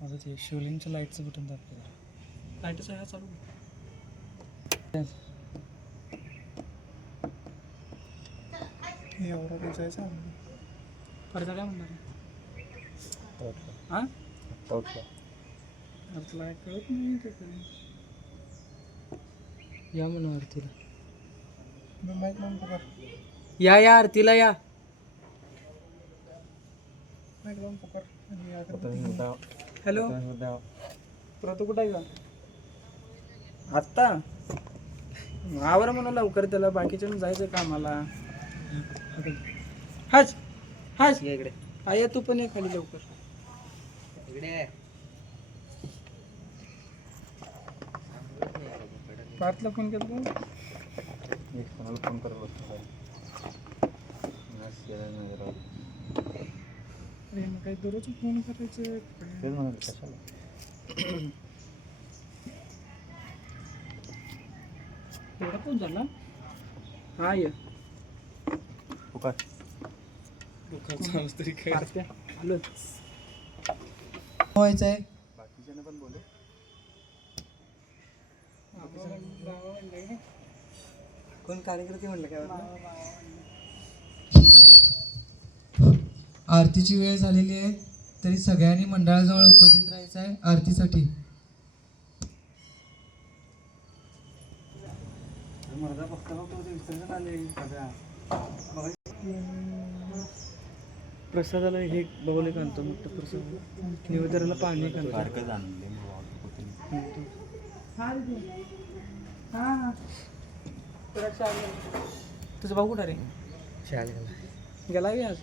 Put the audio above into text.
माझं ते शिवलिंगच्या लाईटचं बटन दाखवलं. लाईटच आहे चालू. एवढा काही जायचं पडदा काय म्हणणार हां तुला कळत नाही ते काय या म्हणा आरतीला या या आरतीला या हॅलो प्रतो कुठं आहे का आत्ता आवर म्हणून लवकर त्याला बाकीच्या जायचं कामाला हाच हाच इकडे आया तू पण ये खाली लवकर इकडे पार्थला फोन केला कोणाला फोन करत अरे मग काही दररोज फोन करायचं कशाला एवढा फोन झाला हा ये व्हायचं आहे बाकीच्याने पण बोलू कोण कार्यकर्ते म्हणलं काय आरतीची वेळ झालेली आहे तरी सगळ्यांनी मंडळाजवळ उपस्थित राहायचं आहे आरतीसाठी प्रसादाला हे बघले काढतो मोठं प्रसाद निवेदनाला पाणी काढतो तुझा भाऊ कुठं रे शाळेत गेला आज